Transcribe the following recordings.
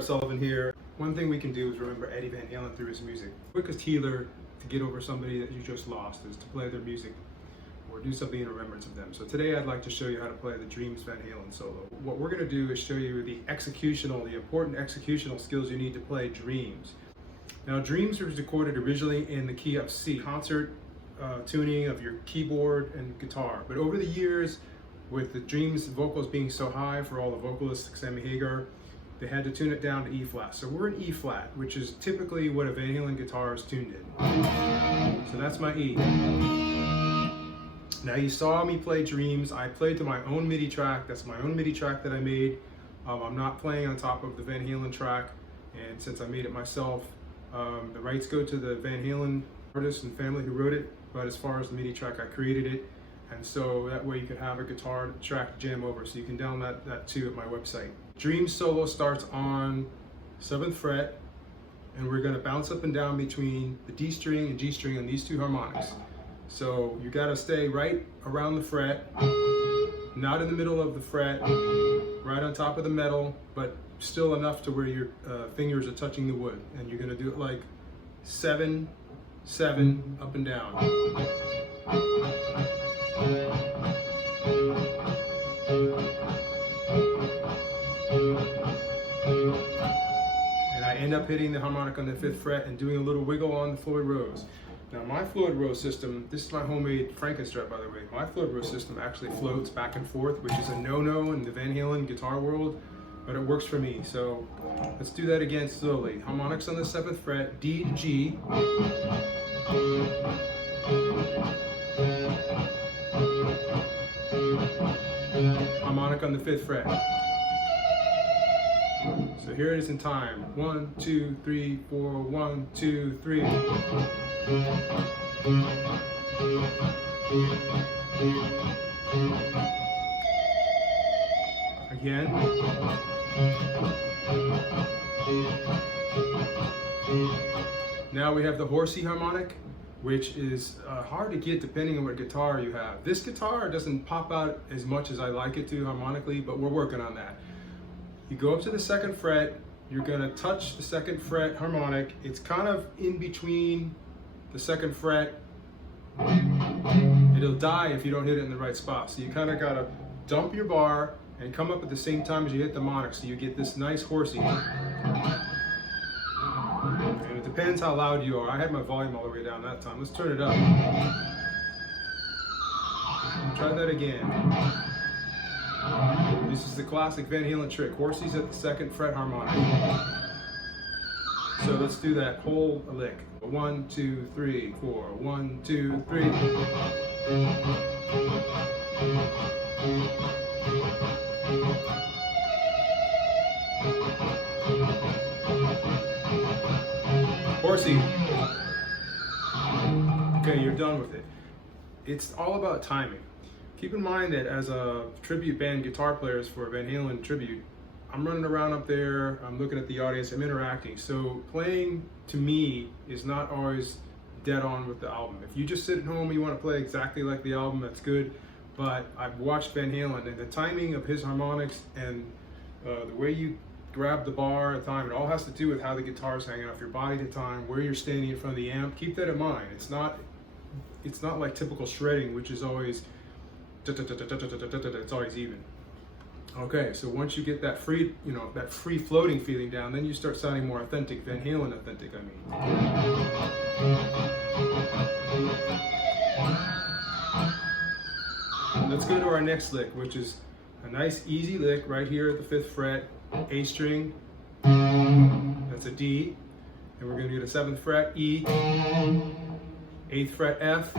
Brett Sullivan here. One thing we can do is remember Eddie Van Halen through his music. The quickest healer to get over somebody that you just lost is to play their music or do something in remembrance of them. So today I'd like to show you how to play the Dreams Van Halen solo. What we're going to do is show you the important executional skills you need to play Dreams. Now Dreams was recorded originally in the key of C, concert tuning of your keyboard and guitar. But over the years, with the Dreams vocals being so high for all the vocalists like Sammy Hagar, they had to tune it down to E flat. So we're in E flat, which is typically what a Van Halen guitar is tuned in. So that's my E. Now you saw me play Dreams. I played to my own MIDI track. That's my own MIDI track that I made. I'm not playing on top of the Van Halen track. And since I made it myself, the rights go to the Van Halen artist and family who wrote it. But as far as the MIDI track, I created it. And so that way you can have a guitar track to jam over. So you can download that too at my website. Dreams solo starts on 7th fret, and we're going to bounce up and down between the D string and G string on these two harmonics. So you got to stay right around the fret, not in the middle of the fret, right on top of the metal, but still enough to where your fingers are touching the wood. And you're going to do it like 7, 7, up and down. And I end up hitting the harmonic on the 5th fret and doing a little wiggle on the Floyd Rose. Now my Floyd Rose system, this is my homemade Frankenstrat by the way, my Floyd Rose system actually floats back and forth, which is a no-no in the Van Halen guitar world, but it works for me. So let's do that again slowly. Harmonics on the 7th fret, D to G. Harmonic on the 5th fret. So here it is in time. 1, 2, 3, 4, 1, 2, 3. Again. Now we have the Horsey Harmonic, which is hard to get depending on what guitar you have. This guitar doesn't pop out as much as I like it to harmonically, but we're working on that. You go up to the 2nd fret, you're gonna touch the 2nd fret harmonic. It's kind of in between the 2nd fret. It'll die if you don't hit it in the right spot. So you kind of gotta dump your bar and come up at the same time as you hit the harmonic, so you get this nice horsey. And it depends how loud you are. I had my volume all the way down that time. Let's turn it up. Try that again. This is the classic Van Halen trick. Horsey's at the 2nd fret harmonic. So let's do that whole lick. 1, 2, 3, 4. 1, 2, 3. Horsey. Okay, you're done with it. It's all about timing. Keep in mind that as a tribute band guitar players for Van Halen tribute, I'm running around up there, I'm looking at the audience, I'm interacting. So playing to me is not always dead on with the album. If you just sit at home and you want to play exactly like the album, that's good. But I've watched Van Halen and the timing of his harmonics and the way you grab the bar at time, it all has to do with how the guitar is hanging off your body at the time, where you're standing in front of the amp. Keep that in mind. It's not like typical shredding, which is always it's always even. Okay, so once you get that free, that free floating feeling down, then you start sounding more authentic, Van Halen authentic, I mean. Let's go to our next lick, which is a nice easy lick right here at the 5th fret, A string, that's a D, and we're gonna get a 7th fret, E, 8th fret, F,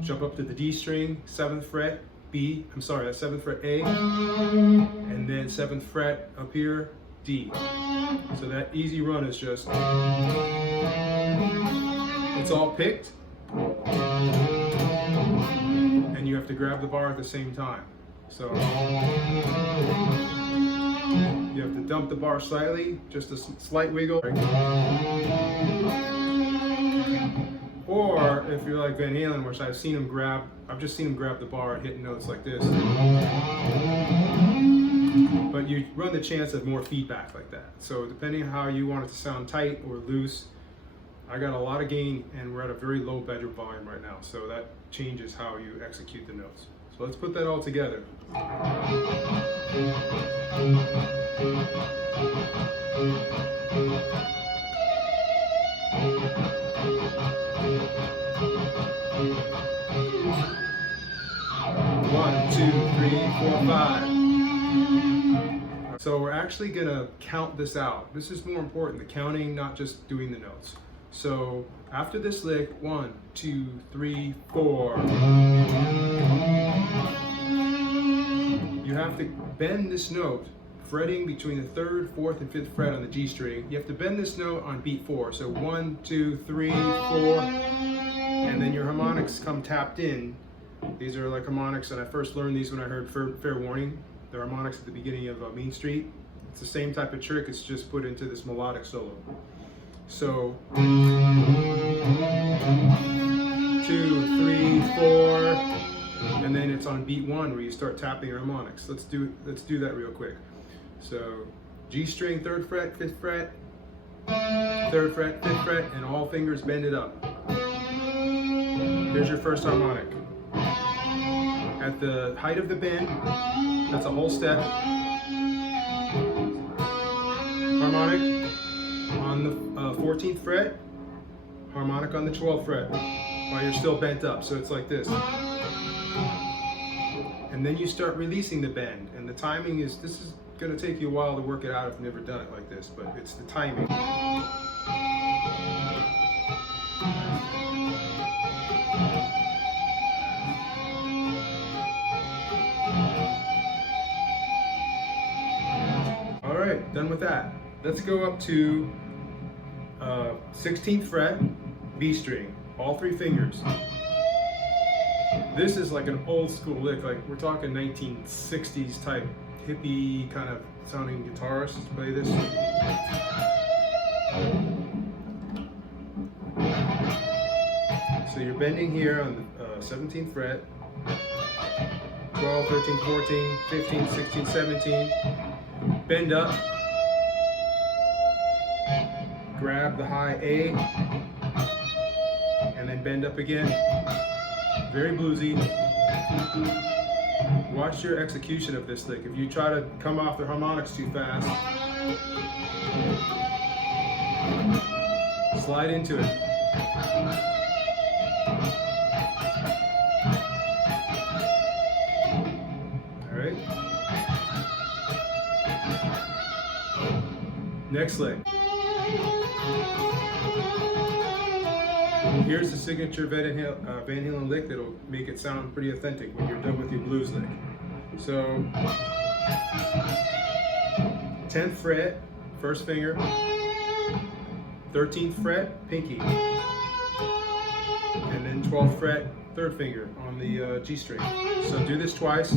jump up to the D string, 7th fret, B, that's 7th fret, A, and then 7th fret up here, D. So that easy run is just, it's all picked, and you have to grab the bar at the same time. So you have to dump the bar slightly, just a slight wiggle. Or if you're like Van Halen, which I've just seen him grab the bar and hit notes like this. but you run the chance of more feedback like that. So depending on how you want it to sound tight or loose, I got a lot of gain and we're at a very low bedroom volume right now. So that changes how you execute the notes. So let's put that all together. 1, 2, 3, 4, 5. So we're actually gonna count this out. This is more important, the counting, not just doing the notes. So after this lick, 1, 2, 3, 4. You have to bend this note, fretting between the 3rd, 4th, and 5th fret on the G string. You have to bend this note on beat 4. So 1, 2, 3, 4, and then your harmonics come tapped in. These are like harmonics, and I first learned these when I heard Fair Warning, the harmonics at the beginning of Mean Street. It's the same type of trick, it's just put into this melodic solo. So 2, 3, 4, and then it's on beat 1 where you start tapping your harmonics. Let's do that real quick. So G string, 3rd fret, 5th fret, 3rd fret, 5th fret, and all fingers bend it up. Here's your first harmonic. At the height of the bend, that's a whole step. Harmonic on the 14th fret, harmonic on the 12th fret, while you're still bent up, so it's like this. And then you start releasing the bend, and the timing is, this is gonna take you a while to work it out if you've never done it like this, but it's the timing. Done with that. Let's go up to 16th fret, B string, all 3 fingers. This is like an old school lick, like we're talking 1960s type hippie kind of sounding guitarist play this. So you're bending here on the 17th fret, 12, 13, 14, 15, 16, 17, bend up. Grab the high A, and then bend up again. Very bluesy. Watch your execution of this lick. If you try to come off the harmonics too fast, slide into it. All right. Next lick. Here's the signature Van Halen lick that'll make it sound pretty authentic when you're done with your blues lick. So 10th fret, first finger, 13th fret, pinky, and then 12th fret, 3rd finger on the G string. So do this twice.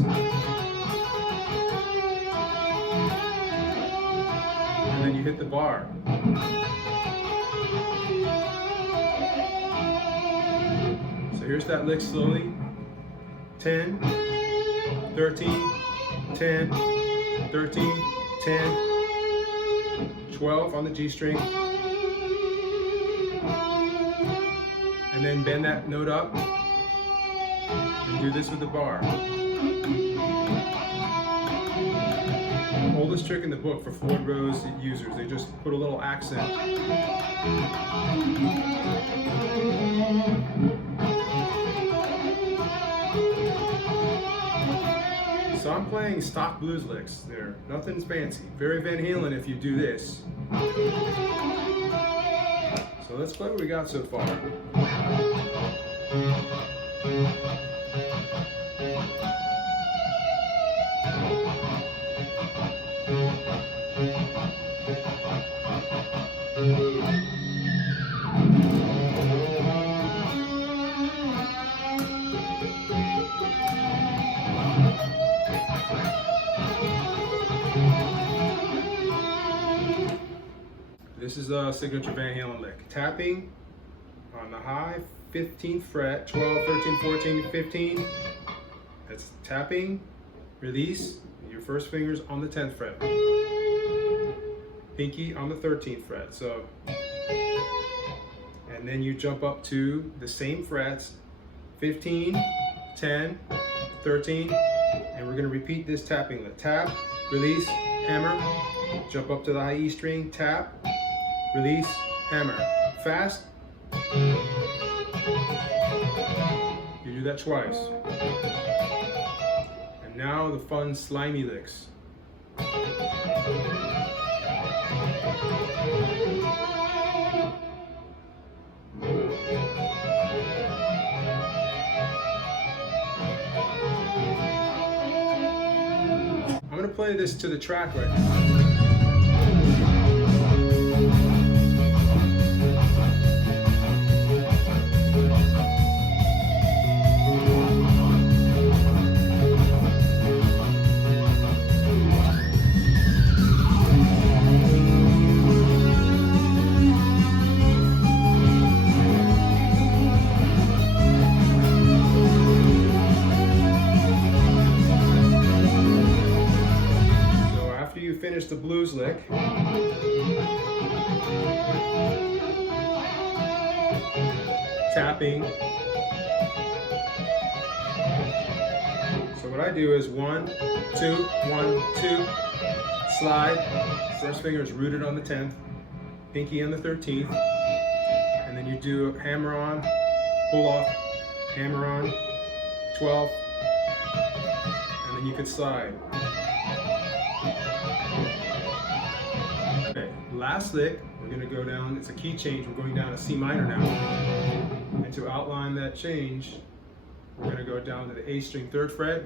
And then you hit the bar. So here's that lick slowly. 10, 13, 10, 13, 10, 12 on the G string. And then bend that note up. And do this with the bar. Oldest trick in the book for Floyd Rose users. They just put a little accent. So I'm playing stock blues licks there. Nothing's fancy. Very Van Halen if you do this. So let's play what we got so far. This is a signature Van Halen lick. Tapping on the high 15th fret, 12, 13, 14, 15. That's tapping, release, Your first finger's on the 10th fret. Pinky on the 13th fret. So, and then you jump up to the same frets, 15, 10, 13, and we're going to repeat this tapping lick. Tap, release, hammer, jump up to the high E string, tap, release, hammer. Fast. You do that twice. And now the fun Slimey licks. I'm going to play this to the track right now. Finish the blues lick. Tapping. So what I do is 1, 2, 1, 2, slide. First finger is rooted on the 10th, pinky on the 13th, and then you do hammer on, pull off, hammer on, 12th, and then you can slide. Okay, last lick, we're going to go down, it's a key change, we're going down to C minor now. And to outline that change, we're going to go down to the A string 3rd fret.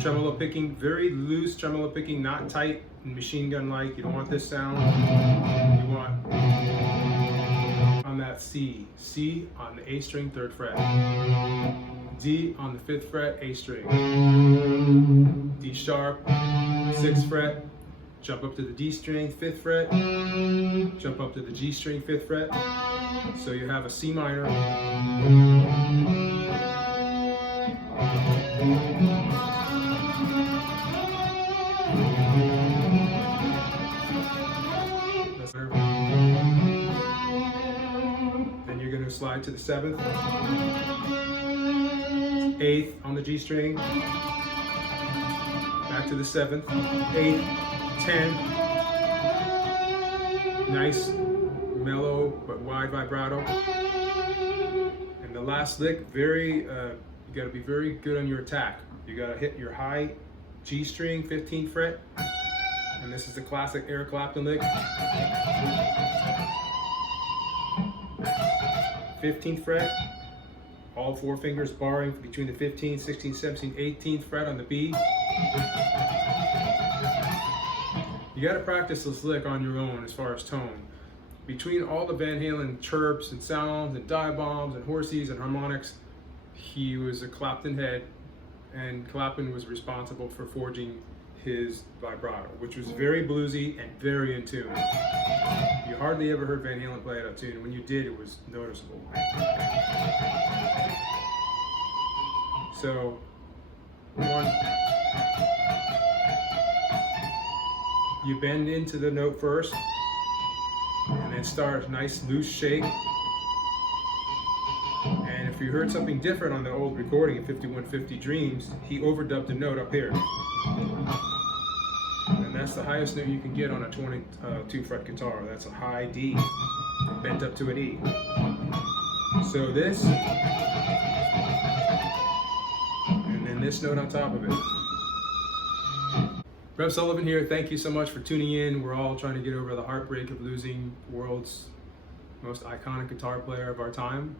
Tremolo picking, very loose tremolo picking, not tight and machine gun like. You don't want this sound. You want on that C. C on the A string 3rd fret. D on the 5th fret, A string. D sharp, 6th fret. Jump up to the D string, 5th fret, jump up to the G string, 5th fret, so you have a C minor, then you're going to slide to the 7th, 8th on the G string, back to the 7th, 8th, 10, nice, mellow but wide vibrato. And the last lick, you got to be very good on your attack. You got to hit your high G string, 15th fret, and this is the classic Eric Clapton lick. 15th fret, all 4 fingers barring between the 15th, 16th, 17th, 18th fret on the B. You got to practice this lick on your own as far as tone. Between all the Van Halen chirps and sounds and dive bombs and Horseys and Harmonics, he was a Clapton head, and Clapton was responsible for forging his vibrato, which was very bluesy and very in tune. You hardly ever heard Van Halen play out of tune. When you did, it was noticeable. So, 1. You bend into the note first, and then start a nice loose shake. And if you heard something different on the old recording of 5150 Dreams, he overdubbed the note up here. And that's the highest note you can get on a 22 fret guitar. That's a high D, bent up to an E. So this, and then this note on top of it. Rev Sullivan here. Thank you so much for tuning in. We're all trying to get over the heartbreak of losing the world's most iconic guitar player of our time.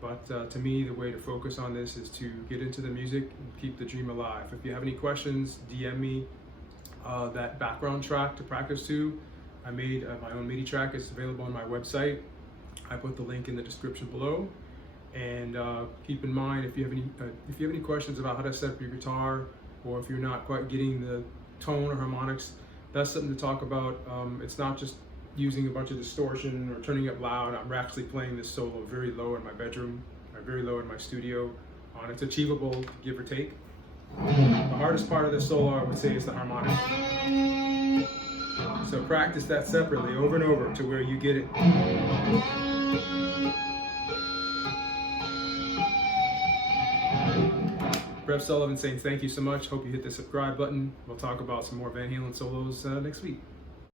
But to me, the way to focus on this is to get into the music and keep the dream alive. If you have any questions, DM me that background track to practice to. I made my own MIDI track. It's available on my website. I put the link in the description below. And keep in mind, if you have any questions about how to set up your guitar, or if you're not quite getting the tone or harmonics, that's something to talk about. It's not just using a bunch of distortion or turning up loud. I'm actually playing this solo very low in my bedroom, or very low in my studio. It's achievable, give or take. The hardest part of the solo, I would say, is the harmonic. So practice that separately over and over to where you get it. Rev Sullivan saying thank you so much. Hope you hit the subscribe button. We'll talk about some more Van Halen solos next week.